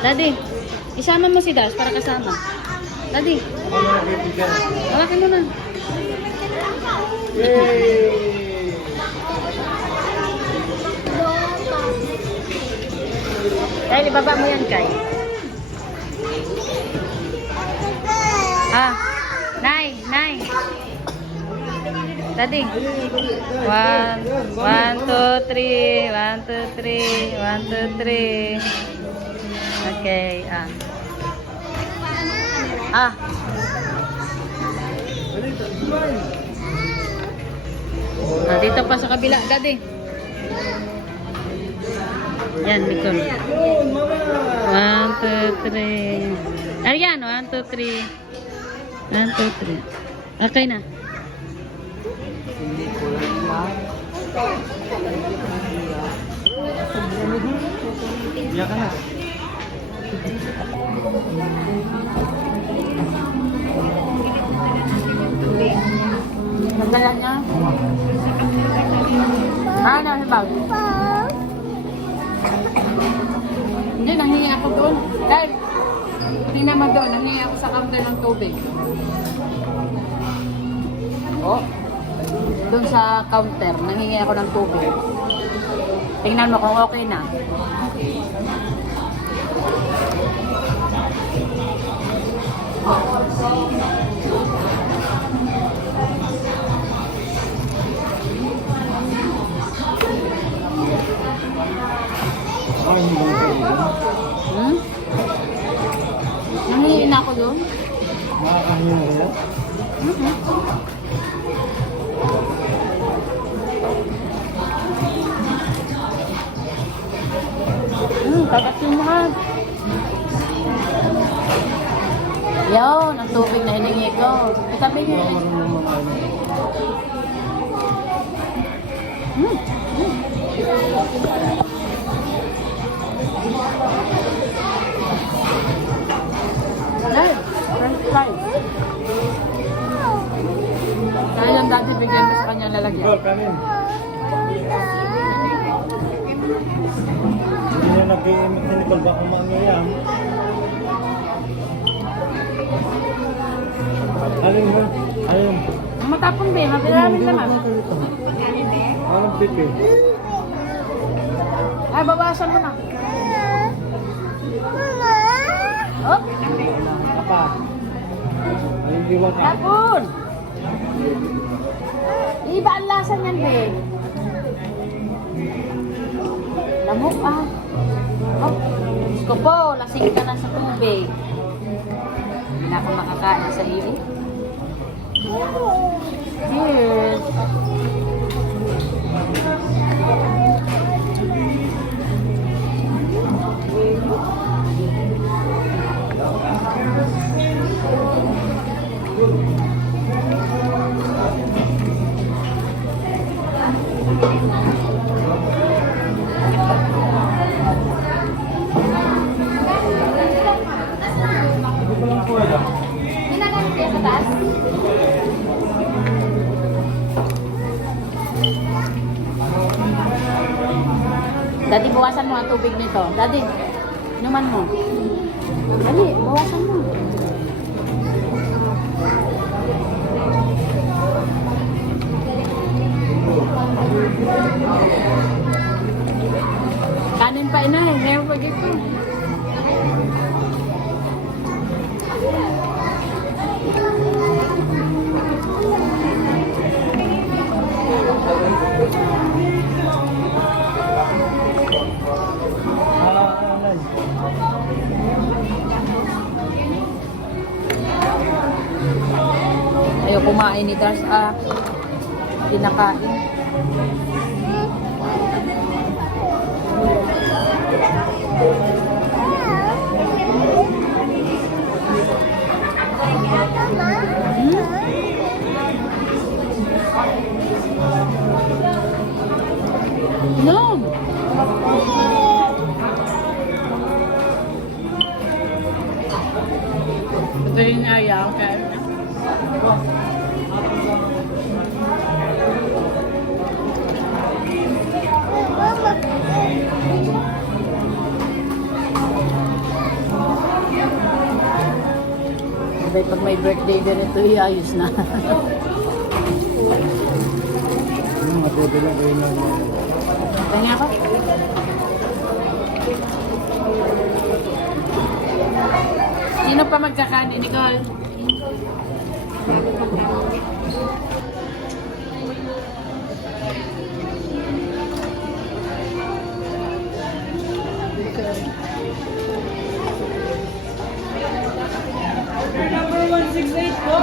Daddy, isama mo si Dash para kasama. Daddy, hawakin mo na. Yay! Kyle, ibaba mo yan, Kyle. Ah, Nay. Daddy. 1, 2, 3. 1, 2, 3. 1, 2, 3. Okay, dito pa sa kabila, Daddy. Yan, Mikon. 1, 2, 3. Ayan, 1, 2, 3. 1, 2, 3. Okay na. Iya ka na. Magdala niya? Ano, sabaw? Hindi, nanghingi ako doon. Dahil, hindi naman doon, nanghingi ako sa counter ng tubig. Oh, doon sa counter, nanghingi ako ng tubig. Tingnan mo kung okay na. Nanghingi na ako doon. Makakahingi mo kaya? Kagat yung mahal. Yun, ang tubig na hiningi ko. Itabi niyo yun. Dahil, french fries. Kaya yung dati bigyan mo sa kanyang lalagyan. Ikaw, kanin. Hindi na nag-iimik ba kung mangyayang? Alin mo? Alin mo? Matapong din, mapiramin naman. Anong pipi? Ay, bawasan mo na. Oh, Apa? Alin iwan ka? tapon! Iba ang lasa niyan, be. Lamok, ah. Oh, Diyos ko po, lasing ka na sa tubig. Hindi na ako makakain sa iyo. Cheers! Daddy, bawasan mo ang tubig nito. Daddy, inuman mo. Dali, bawasan mo. Kanin pa ina eh. Ngayon pag ito. Ayaw kumain ni Dars, pinakain. No! Ito yung ayaw, kaya Sabay pag may birthday din ito, iayos na. Matuto lang kayo na. Kanya pa? Sino pa magkakanin, Nicole? Number 168 po.